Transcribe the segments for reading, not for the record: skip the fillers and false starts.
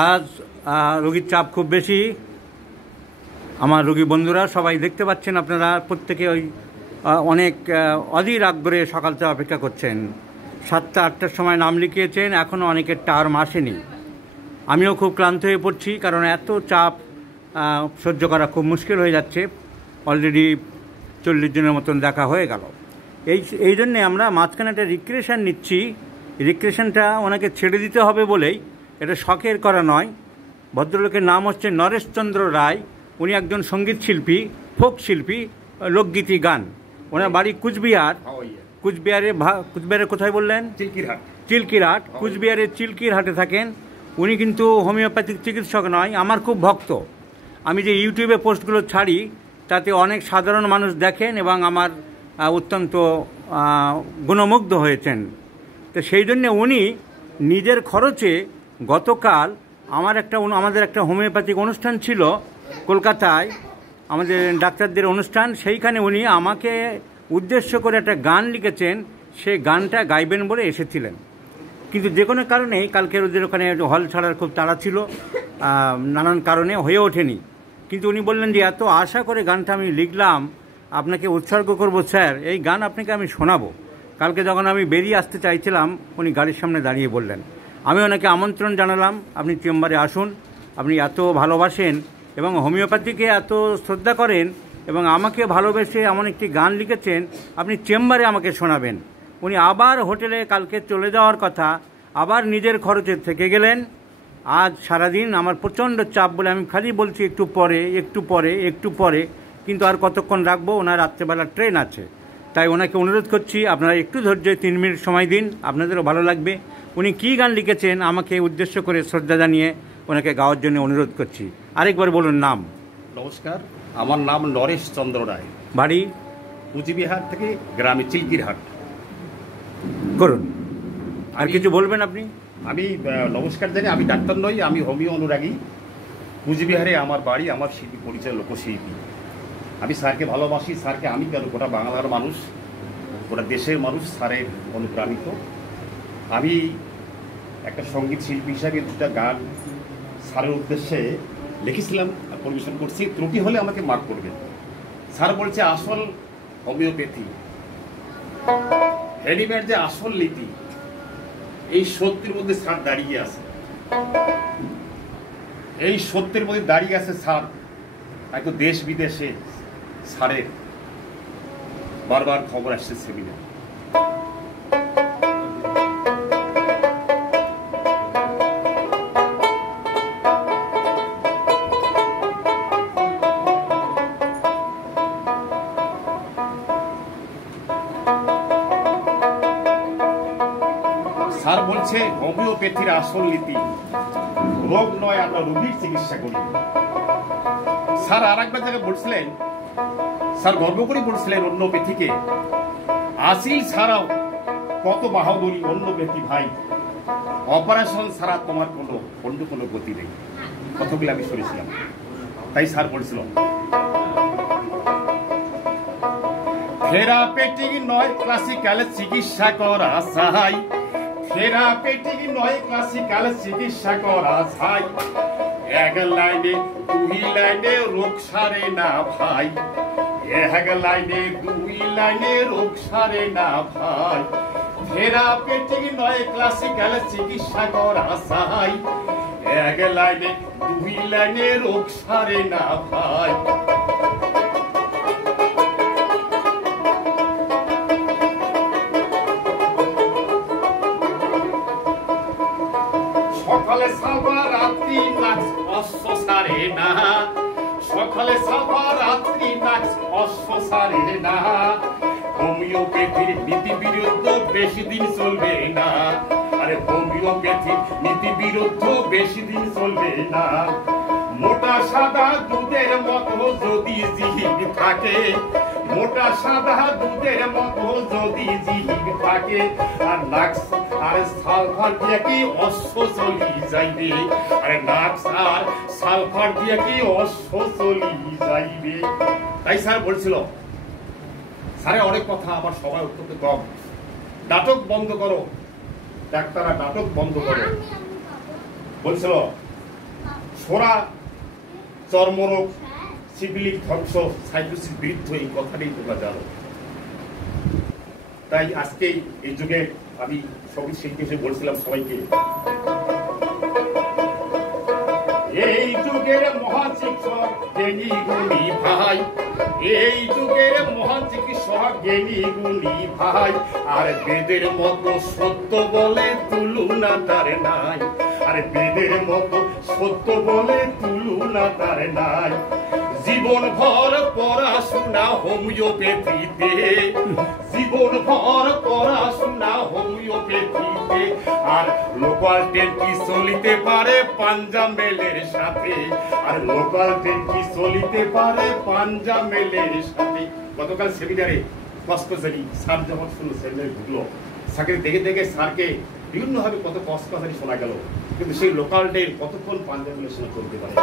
আজ রোগীর চাপ খুব বেশি। আমার রোগী বন্ধুরা সবাই দেখতে পাচ্ছেন, আপনারা প্রত্যেকে ওই অনেক অধীর আগ্রহে সকালতে অপেক্ষা করছেন। 7টা-8টার সময় নাম লিখিয়েছেন, এখনও অনেকের টার্ম আসেনি। আমিও খুব ক্লান্ত হয়ে পড়ছি, কারণ এত চাপ সহ্য করা খুব মুশকিল হয়ে যাচ্ছে। অলরেডি 40 জনের মতন দেখা হয়ে গেল। এই জন্যে আমরা মাঝখানে একটা রিক্রিয়েশন নিচ্ছি। রিক্রিয়েশনটা ওনাকে ছেড়ে দিতে হবে বলেই, এটা শখের করা নয়। ভদ্রলোকের নাম হচ্ছে নরেশচন্দ্র রায়। উনি একজন সঙ্গীত শিল্পী, ফোক শিল্পী, লোকগীতি গান। ওনার বাড়ি কুচবিহার। কুচবিহারে কোথায় বললেন? চিলকিরহাট। কুচবিহারের চিলকিরহাটে থাকেন। উনি কিন্তু হোমিওপ্যাথিক চিকিৎসক নয়, আমার খুব ভক্ত। আমি যে ইউটিউবে পোস্টগুলো ছাড়ি তাতে অনেক সাধারণ মানুষ দেখেন এবং আমার অত্যন্ত গুণমুগ্ধ হয়েছেন। তো সেই জন্যে উনি নিজের খরচে গতকাল আমাদের একটা হোমিওপ্যাথিক অনুষ্ঠান ছিল কলকাতায়, আমাদের ডাক্তারদের অনুষ্ঠান। সেইখানে উনি আমাকে উদ্দেশ্য করে একটা গান লিখেছেন, সেই গানটা গাইবেন বলে এসেছিলেন। কিন্তু যে কোনো কারণেই কালকে ওদের ওখানে হল ছাড়ার খুব তাড়া ছিল, নানান কারণে হয়ে ওঠেনি। কিন্তু উনি বললেন যে এত আশা করে গানটা আমি লিখলাম, আপনাকে উৎসর্গ করব স্যার, এই গান আপনাকে আমি শোনাবো। কালকে যখন আমি বেরিয়ে আসতে চাইছিলাম, উনি গাড়ির সামনে দাঁড়িয়ে বললেন। আমি ওনাকে আমন্ত্রণ জানালাম, আপনি চেম্বারে আসুন। আপনি এত ভালোবাসেন এবং হোমিওপ্যাথিকে এত শ্রদ্ধা করেন এবং আমাকে ভালোবেসে এমন একটি গান লিখেছেন, আপনি চেম্বারে আমাকে শোনাবেন। উনি আবার হোটেলে কালকে চলে যাওয়ার কথা, আবার নিজের খরচে থেকে গেলেন। আজ সারাদিন আমার প্রচণ্ড চাপ বলে আমি খালি বলছি একটু পরে, কিন্তু আর কতক্ষণ রাখবো? ওনার রাত্রেবেলা ট্রেন আছে। তাই ওনাকে অনুরোধ করছি, আপনারা একটু ধৈর্য 3 মিনিট সময় দিন, আপনাদেরও ভালো লাগবে। উনি কী গান লিখেছেন আমাকে উদ্দেশ্য করে শ্রদ্ধা জানিয়ে ওনাকে গাওয়ার জন্য অনুরোধ করছি। আরেকবার বলুন নাম। নমস্কার, আমার নাম নরেশচন্দ্র রায়, বাড়ি কুচবিহার থেকে গ্রামে চিলকিরহাট। করুন, আর কিছু বলবেন আপনি? আমি নমস্কার জানি, আমি ডাক্তার নই, আমি হোমিও অনুরাগী। কুচবিহারে আমার বাড়ি, আমার শিল্পী পরিচয় লোকশিল্পী। আমি স্যারকে ভালোবাসি। স্যারকে আমি কেন, গোটা বাংলার মানুষ, গোটা দেশের মানুষ স্যারের অনুপ্রাণিত। আমি একটা সঙ্গীত শিল্পী হিসাবে 2টা গান স্যারের উদ্দেশ্যে লিখেছিলাম, পরিবেশন করছি। ত্রুটি হলে আমাকে মার্ক করবেন। স্যার বলছে আসল হোমিওপ্যাথি, হেডিমের যে আসল নীতি, এই সত্যের মধ্যে স্যার দাঁড়িয়ে আছে। এই সত্যের মধ্যে দাঁড়িয়ে আছে স্যার। হয়তো দেশ বিদেশে স্যারের বারবার খবর আসছে সেমিনার। স্যার বলছে হোমিওপ্যাথির আসল নীতি, রোগ নয়, আমরা রোগীর চিকিৎসা করি। স্যার আর একবার জায়গায় বলছিলেন, স্যার গর্ব করে বলছিলেন অন্যপ্যাথিকে, আসিল ছাড়াও কত বাহাদুরি অন্যপ্যাথি ভাই, অপারেশন ছাড়া তোমার কোনো গতি নেই। কথাগুলো আমি শুনেছিলাম। তাই স্যার বলছিল থেরাপেটিক নয় ক্লাসিক্যাল চিকিৎসা করা চাই, থেরাপেটিক নয় ক্লাসিক্যাল চিকিৎসা করা চাই। 1 লাইনে 2 লাইনে রোগ সারে না ভাই, 1 লাইনে 2 লাইনে রোগ সারে না ভাই। থেরাপেটিক নয় ক্লাসিক্যাল চিকিৎসা করা চাই, 1 লাইনে 2 লাইনে রোগ সারে না ভাই। সকালে সাবা রাত্রি নাচ অশ্ব সারে না, সকালে সাবা রাত্রি নাচ অশ্ব সারে না। হোমিওপ্যাথির নীতি বিরুদ্ধ বেশি দিন চলবে না, আরে হোমিওপ্যাথির নীতি বিরুদ্ধ বেশি দিন চলবে না। মোটা সাদা দুধের মতো যদি জিহিব থাকে, মোটা সাদা দুধের মতো যদি জিহিব থাকে, আর নাক আর সালফার দিয়ে কি অশ্ব চলি যাইবে, আরে নাক আর সালফার দিয়ে কি অশ্ব চলি যাইবে। তাই স্যার বলছিল, স্যারের অনেক কথা, আমার সময় অত্যন্ত কম। নাটক বন্ধ করো ডাক্তাররা, নাটক বন্ধ করো বলছিল। সোরা, চর্মরোগ, সিভিলিক ধ্বংস, সাইকোসিস বৃদ্ধ, এই কথাটাই তোমরা জানো। তাই আজকে এই যুগে আমি সঙ্গীত শিল্পী হিসেবে বলছিলাম সবাইকে, এই যুগের মহান চিকিৎসক জ্ঞানী গুণী ভাই, এই যুগের মহান চিকিৎসক জ্ঞানী গুণী ভাই, আর বেদের মতো সত্য বলে তুলনা তার নাই, আর বেদের মতো সত্য বলে তুলনা তার নাই। জীবন ভর পড়াশোনা হোমিওপ্যাথিতে, জীবন ভর পড়াশোনা হোমিওপ্যাথিতে, আর লোকাল ট্রেন কি চলিতে পারে পাঞ্জাব মেলের সাথে, আর লোকাল ট্রেন কি চলিতে পারে পাঞ্জাব মেলের সাথে। গতকাল সেমিনারে কসকজারি স্যার যখন শুনলো, সেমিনারে ঢুকলো, স্যারকে দেখে দেখে স্যারকে বিভিন্নভাবে কত কসকজারি শোনা গেল, কিন্তু সেই লোকাল ট্রেন কতক্ষণ পাঞ্জাব মেলের সঙ্গে চলতে পারে?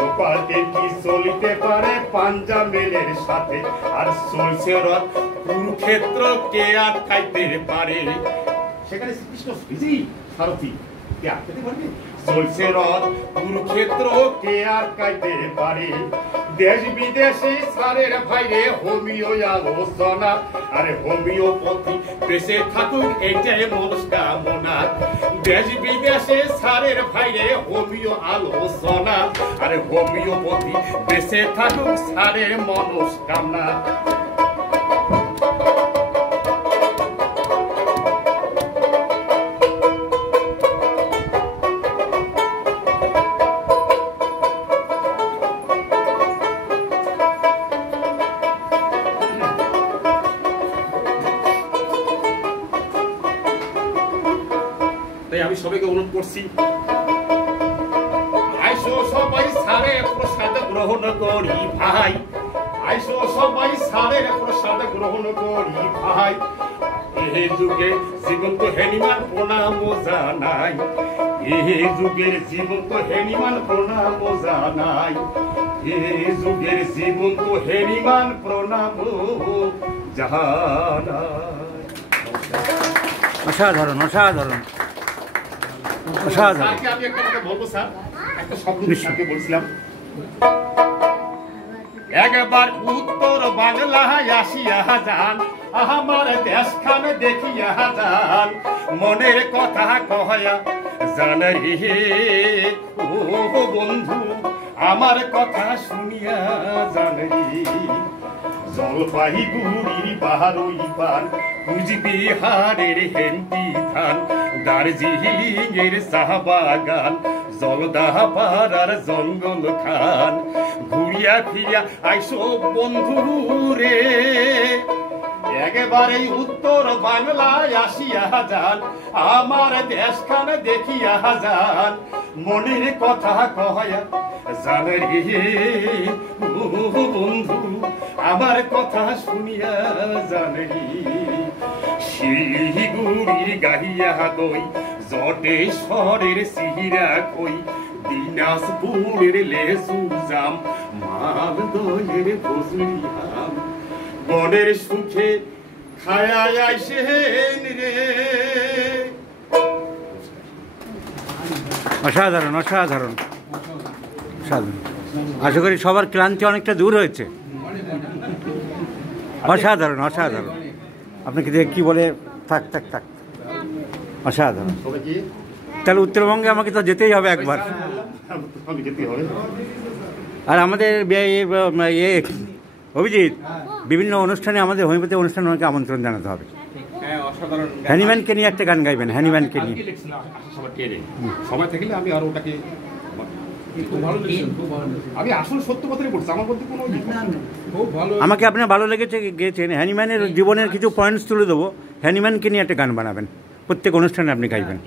লোকাল ট্রেন কি চলিতে পারে পাঞ্জাব মেলের সাথে, আর চলছে রথ কুরুক্ষেত্র কে আটকাইতে পারে? সেখানে শ্রীকৃষ্ণ নিজেই সারথি, কে আটকাইতে পারবে? চলছে রথ কুরুক্ষেত্র কে আটকাইতে পারে? দেশ বিদেশে সারের ভাইরে হোমিও আলোচনা, আরে হোমিওপ্যাথি দেশে থাকুক এটাই মনস্কামনা। দেশ বিদেশে সারের ভাইরে হোমিও আলোচনা, আরে হোমিওপ্যাথি দেশে থাকুক সারের মনস্কামনা। তাই আমি সবাইকে অনুরোধ করছি, আইসো সবাই সারের প্রসাদ গ্রহণ করি ভাই, আইসো সবাই সারের প্রসাদ গ্রহণ করি ভাই। এই যুগে জীবন্ত হেনিমান প্রণাম জানাই, এই যুগের জীবন্ত হেনিমান প্রণাম জানাই, এই যুগের জীবন্ত হেনিমান প্রণাম জানাই। অসাধারণ, অসাধারণ, অসাধারণ। আমি একটা কথা বলবো স্যার, একটা শব্দ স্যারকে বলছিলাম, একবার উত্তর বাংলায় আসিয়া যান, আমার দেশখান দেখিয়া যান, মনের কথা কহয়া জান রে ও বন্ধু, আমার কথা শুনিয়া জান রে। জলপাইগুড়ির বাহারই পার, কুচবিহারের হেন্টি ধান, দার্জিলিং এর চা বাগান, জলদাপাড়ার জঙ্গল খান, ঘুরিয়া ফিরিয়া আইসো বন্ধু রে, একেবারে উত্তর বাংলায় আসিয়া যান, আমার দেশখান দেখিয়া যান, মনের কথা কহয়া জান রে ও বন্ধু, আমার কথা শুনিয়া জান রে। শিলিগুড়ির গাহিয়া দই, জটেশ্বরের সিহিরা কই, দিনাজপুরের লেসু জাম, মালদহের ফজলি আম, বনের সুখে খায়া আইসেন রে। অসাধারণ, অসাধারণ, অসাধারণ। আশা করি সবার ক্লান্তি অনেকটা দূর হয়েছে। অসাধারণ, অসাধারণ। আপনাকে দিয়ে কি বলে, থাক থাক থাক, অসাধারণ। তাহলে উত্তরবঙ্গে আমাকে তো যেতেই হবে একবার। আর আমাদের অভিজিৎ, বিভিন্ন অনুষ্ঠানে, আমাদের হোমিওপ্যাথি অনুষ্ঠানে আমাকে আমন্ত্রণ জানাতে হবে। হ্যানিম্যানকে নিয়ে একটা গান গাইবেন, হ্যানিম্যানকে নিয়ে। সময় থাকলে আমি আর ওটাকে, আমি আসলে সত্য কথাই বলছি, আমার বলতে কোনো আমাকে আপনার ভালো লেগেছে গেয়েছেন, হ্যানিম্যানের জীবনের কিছু পয়েন্টস তুলে দেবো, হ্যানিম্যানকে নিয়ে একটা গান বানাবেন, প্রত্যেক অনুষ্ঠানে আপনি গাইবেন।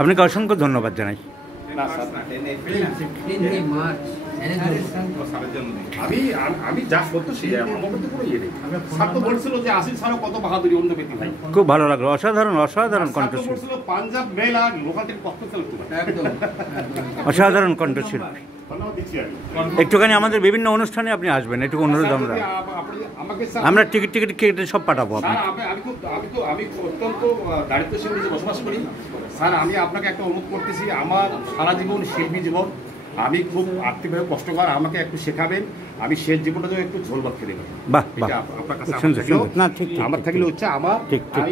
আপনাকে অসংখ্য ধন্যবাদ জানাই। আমি যা সত্য সেটাই, আমার মধ্যে কোনো ইয়ে নেই। স্যার তো বলছিল যে আসিফ স্যারও কত বাহাদুরি, অন্য ব্যক্তি ভাই। খুব ভালো লাগলো, অসাধারণ, অসাধারণ কণ্ঠশিল্পী। বলছিল পাঞ্জাব মেল আর লোকাল ট্রেন কষ্ট চলে, অসাধারণ কণ্ঠশিল্পী, ধন্যবাদ দিচ্ছি আমি। একটুখানি আমাদের বিভিন্ন অনুষ্ঠানে আপনি আসবেন, একটু অনুরোধ স্যার, আমরা। যদি আপনি আমাকে স্যার, আমরা টিকিট কেটে সব পাঠাবো স্যার, আপনাকে। আমি অত্যন্ত দারিদ্র্যের নিজে বসবাস করি। স্যার, আমি আপনাকে একটা অনুরোধ করতেছি, আমার সারা জীবন শিল্পী জীবন, আমি খুব আর্থিকভাবে কষ্টকর, আমাকে একটু শেখাবেন, আমি শেষ জীবনটা যেন একটু ঝোল ভাত খেতে পারি। বাহ বাহ, এটা আপনার কাছে সুন্দর সুন্দর। না ঠিক ঠিক, আমার ঠিক, থাকলে হচ্ছে আমার ঠিক, ঠিক।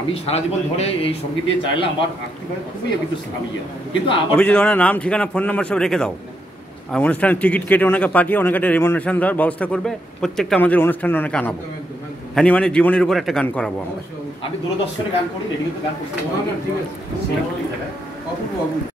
আমি সারা জীবন ধরে এই সঙ্গীত দিয়ে চাইলে আমার আর্থিকভাবে খুবই কিন্তু আমি কিন্তু আমার অভিজিৎ, ওনার নাম, ঠিকানা, ফোন নাম্বার সব রেখে দাও। আর অনুষ্ঠানের টিকিট কেটে ওনাকে পাঠিয়ে ওনাকে একটা রেমুনারেশন দেওয়ার ব্যবস্থা করবে। প্রত্যেকটা আমাদের অনুষ্ঠানে ওনাকে আনাবো। হ্যাঁ, মানে জীবনের উপর একটা গান করাবো আমরা। আমি দূরদর্শনে গান করি, রেডিওতে গান করছি।